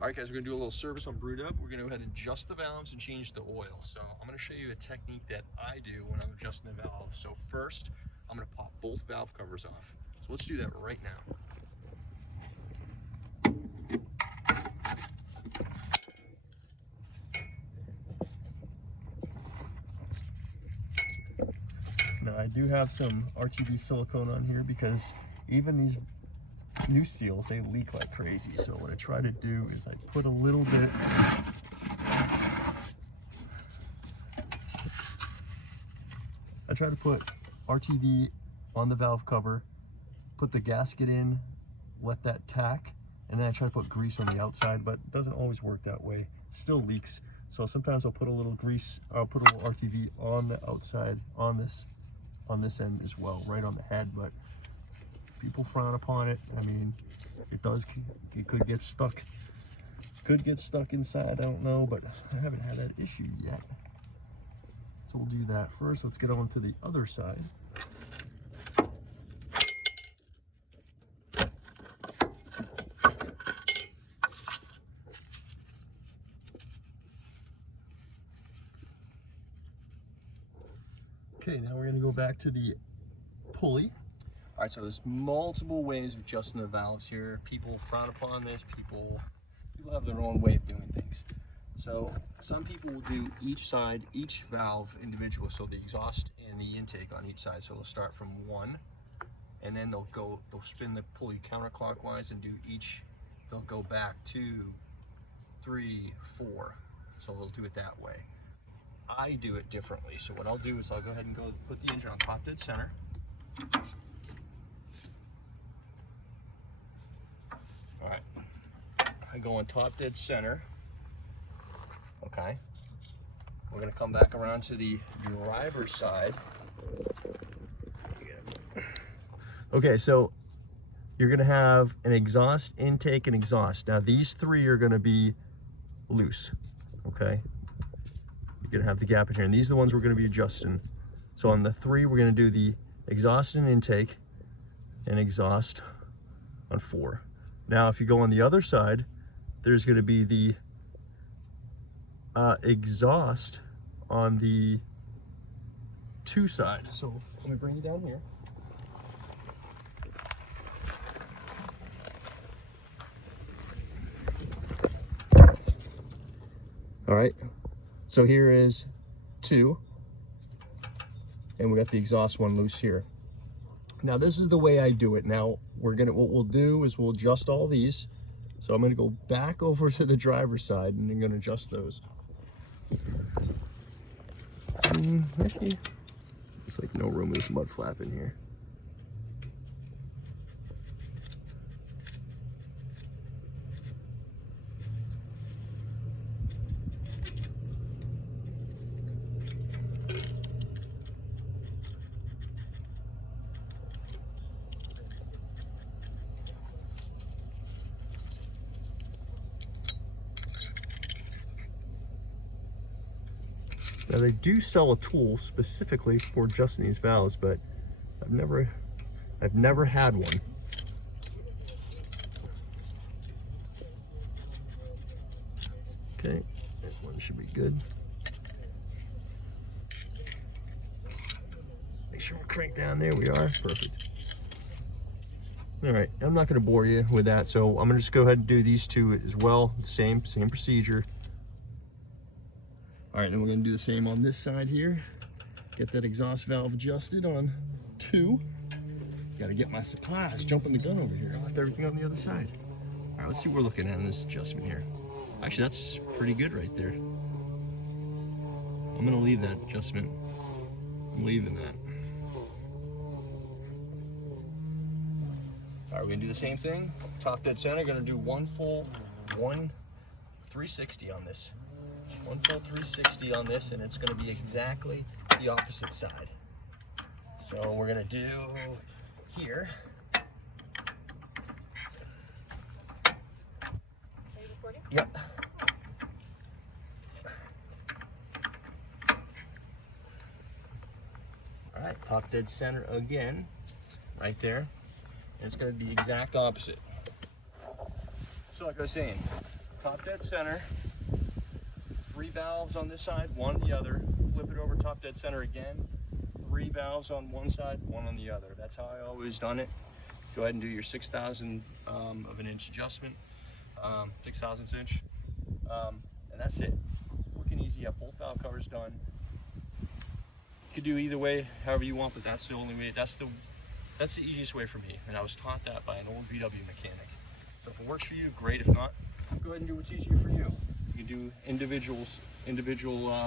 All right, guys, we're gonna do a little service on Brewed Up. We're gonna go ahead and adjust the valves and change the oil. So I'm gonna show you a technique that I do when I'm adjusting the valves. So first, I'm gonna pop both valve covers off. So let's do that right now. Now I do have some RTB silicone on here because even these new seals, they leak like crazy. So what I try to do is I put a little bit RTV on the valve cover, put the gasket in, let that tack, and then I try to put grease on the outside, but it doesn't always work that way. It still leaks. So sometimes I'll put a little grease, I'll put a little RTV on the outside, on this end as well, right on the head, but people frown upon it. I mean, it could get stuck. Could get stuck inside, I don't know, but I haven't had that issue yet. So we'll do that first. Let's get on to the other side. Okay, now we're gonna go back to the pulley. All right, so there's multiple ways of adjusting the valves here. People frown upon this. People have their own way of doing things. So some people will do each valve individual, so the exhaust and the intake on each side. So they'll start from one, and then they'll spin the pulley counterclockwise and do each. They'll go back 2, 3, 4. So they'll do it that way. I do it differently. So what I'll do is I'll go ahead and put the engine on top dead center. All right, I go on top dead center. Okay, we're gonna come back around to the driver's side. Okay, so you're gonna have an exhaust, intake, and exhaust. Now these three are gonna be loose, okay? You're gonna have the gap in here, and these are the ones we're gonna be adjusting. So on the three, we're gonna do the exhaust and intake and exhaust on 4. Now, if you go on the other side, there's gonna be the exhaust on the 2 side. So let me bring you down here. All right, so here is 2, and we got the exhaust one loose here. Now this is the way I do it. Now what we'll do is we'll adjust all these. So I'm gonna go back over to the driver's side and I'm gonna adjust those. Actually, looks like no room, there's mud flap in here. Now they do sell a tool specifically for adjusting these valves, but I've never had one. Okay, that one should be good. Make sure we crank down, there we are, perfect. All right, I'm not gonna bore you with that, so I'm gonna just go ahead and do these 2 as well, same procedure. All right, then we're gonna do the same on this side here. Get that exhaust valve adjusted on 2. Gotta get my supplies, jumping the gun over here. I left everything on the other side. All right, let's see what we're looking at in this adjustment here. Actually, that's pretty good right there. I'm gonna leave that adjustment. I'm leaving that. All right, we're gonna do the same thing. Top dead center, gonna do one full 360 on this. One full 360 on this, and it's going to be exactly the opposite side. So we're going to do here. Are you recording? Yep. All right, top dead center again, right there. And it's going to be exact opposite. So like I was saying, top dead center, 3 valves on this side, 1 on the other, flip it over top dead center again, 3 valves on one side, 1 on the other. That's how I always done it. Go ahead and do your 6,000 of an inch adjustment, 6,000 inch, and that's it. Quick and easy. You have both valve covers done. You could do either way, however you want, but that's the only way. That's the easiest way for me, and I was taught that by an old VW mechanic. So if it works for you, great. If not, go ahead and do what's easier for you. You can do individual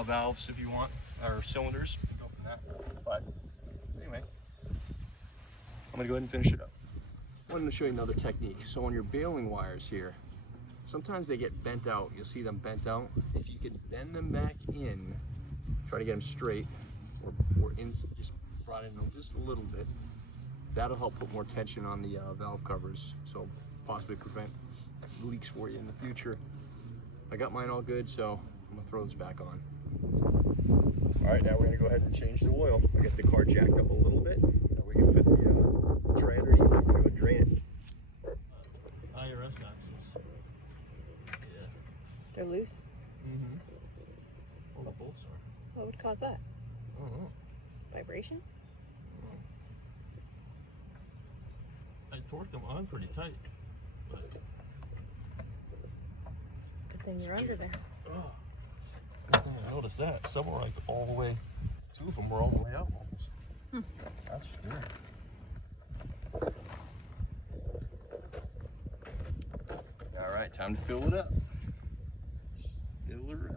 valves if you want, or cylinders. Go from that. But anyway, I'm gonna go ahead and finish it up. I wanted to show you another technique. So on your baling wires here, sometimes they get bent out. You'll see them bent out. If you could bend them back in, try to get them straight, or in, just brought in just a little bit, that'll help put more tension on the valve covers, so possibly prevent leaks for you in the future. I got mine all good, so I'm gonna throw this back on. All right, now we're gonna go ahead and change the oil. I got the car jacked up a little bit. Now we can fit the tray underneath. We're gonna drain it. IRS axles. Yeah. They're loose. Mm-hmm. Well, the bolts are. What would cause that? I don't know. Vibration? I torqued them on pretty tight, but Good thing you're under there. oh, good thing I noticed that. Some were like all the way, 2 of them were all the way out almost. That's scary. All right, time to fill it up. Fill her up.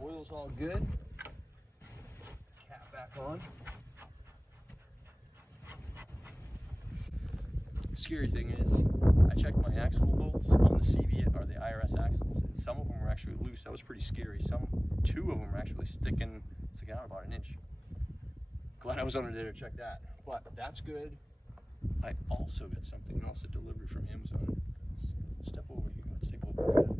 Oil's all good. Cap back on. Scary thing is, I checked my axle bolts on the CV or the IRS axles, and some of them were actually loose. That was pretty scary. 2 of them were actually sticking out about 1 inch. Glad I was under there to check that. But that's good. I also got something else, a delivery from Amazon. Step over here. Let's take a look.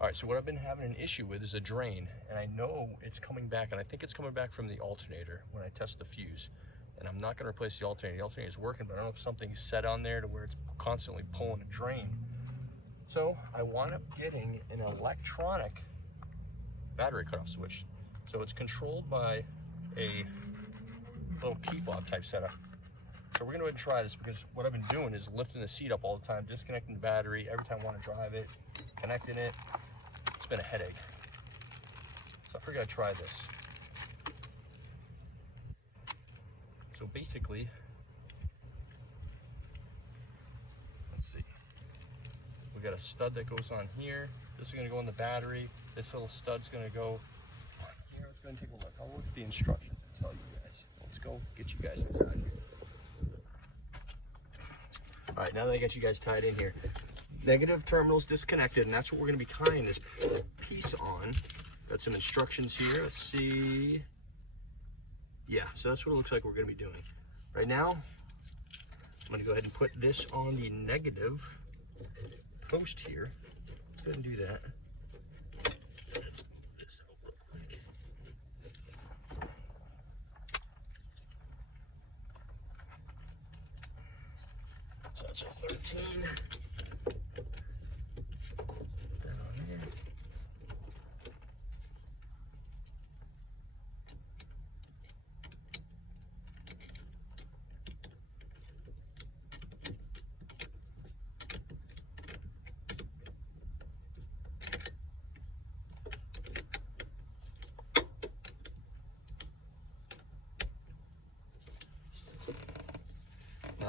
All right, so what I've been having an issue with is a drain, and I know it's coming back, and I think it's coming back from the alternator when I test the fuse. And I'm not gonna replace the alternator. The alternator is working, but I don't know if something's set on there to where it's constantly pulling a drain. So I wound up getting an electronic battery cutoff switch. So it's controlled by a little key fob type setup. So we're gonna go ahead and try this, because what I've been doing is lifting the seat up all the time, disconnecting the battery every time I wanna drive it, connecting it. It's been a headache. So I figured I'd try this. So basically, let's see. We got a stud that goes on here. This is gonna go in the battery. This little stud's gonna go on here. Let's go and take a look. I'll look at the instructions and tell you guys. Let's go get you guys inside here. All right, now that I got you guys tied in here, negative terminal's disconnected, and that's what we're gonna be tying this piece on. Got some instructions here, let's see. Yeah, so that's what it looks like we're gonna be doing. Right now, I'm gonna go ahead and put this on the negative post here. Let's go ahead and do that. Let's move this out real quick. So that's a 13. Put that on there.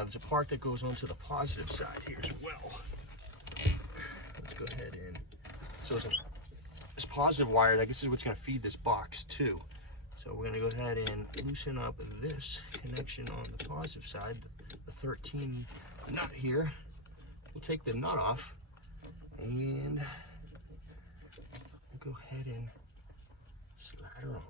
there's a part that goes onto the positive side here as well. Let's go ahead and, so this positive wire, I guess is what's gonna feed this box too. So we're gonna go ahead and loosen up this connection on the positive side, the 13 nut here. We'll take the nut off and we'll go ahead and slide her on.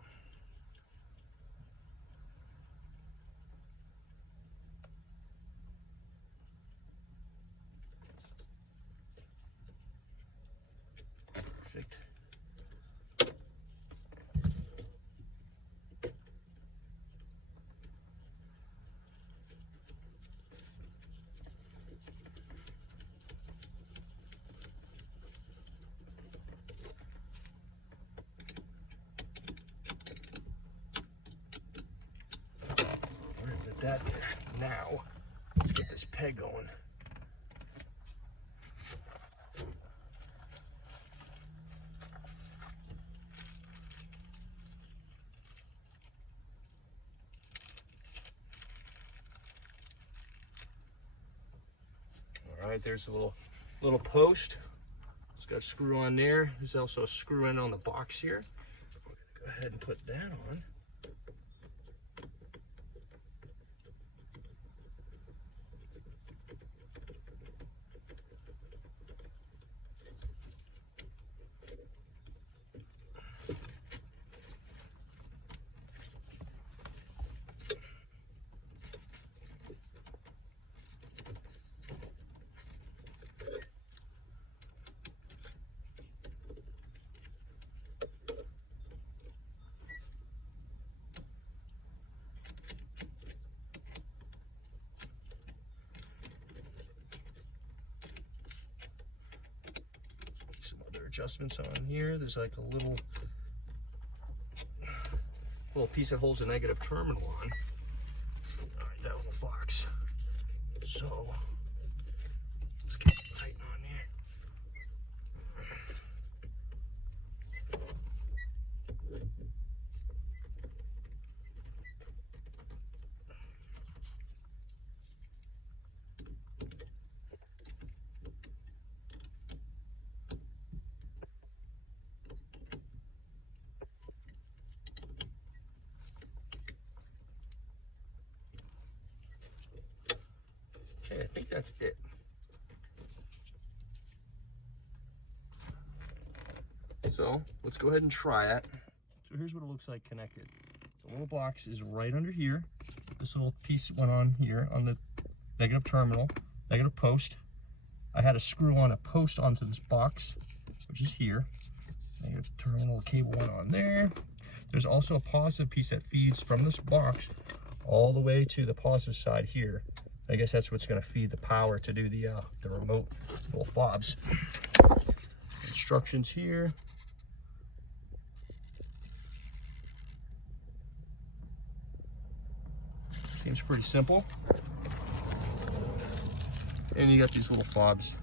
Perfect. That there. Now, let's get this peg going. All right, there's a little post. It's got a screw on there. There's also a screw in on the box here. We're gonna go ahead and put that on. Adjustments on here. There's like a little piece that holds a negative terminal on. All right, that little box. So let's get it tight on there. Okay, I think that's it. So let's go ahead and try it. So here's what it looks like connected. The little box is right under here. This little piece went on here on the negative terminal, negative post. I had to screw on a post onto this box, which is here. Negative terminal cable went on there. There's also a positive piece that feeds from this box all the way to the positive side here. I guess that's what's going to feed the power to do the remote little fobs. Instructions here. Seems pretty simple. And you got these little fobs.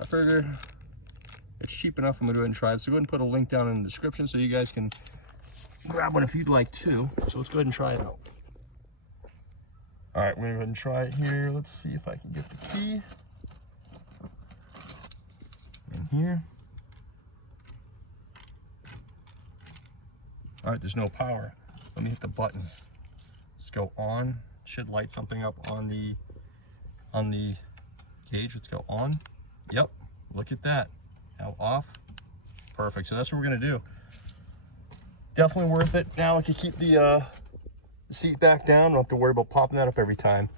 I figure it's cheap enough. I'm going to go ahead and try it. So go ahead and put a link down in the description so you guys can grab one if you'd like to. So let's go ahead and try it out. All right, we're gonna go ahead and try it here. Let's see if I can get the key in here. All right, there's no power. Let me hit the button. Let's go on. Should light something up on the gauge. Let's go on. Yep, look at that. Now off. Perfect. So that's what we're gonna do. Definitely worth it. Now I can keep the seat back down. Don't have to worry about popping that up every time.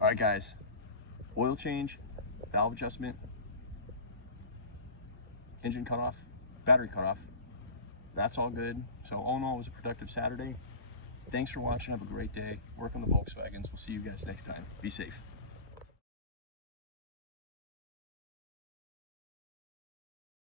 All right, guys. Oil change, valve adjustment, engine cutoff, battery cutoff. That's all good. So all in all, it was a productive Saturday. Thanks for watching. Have a great day. Work on the Volkswagens. We'll see you guys next time. Be safe.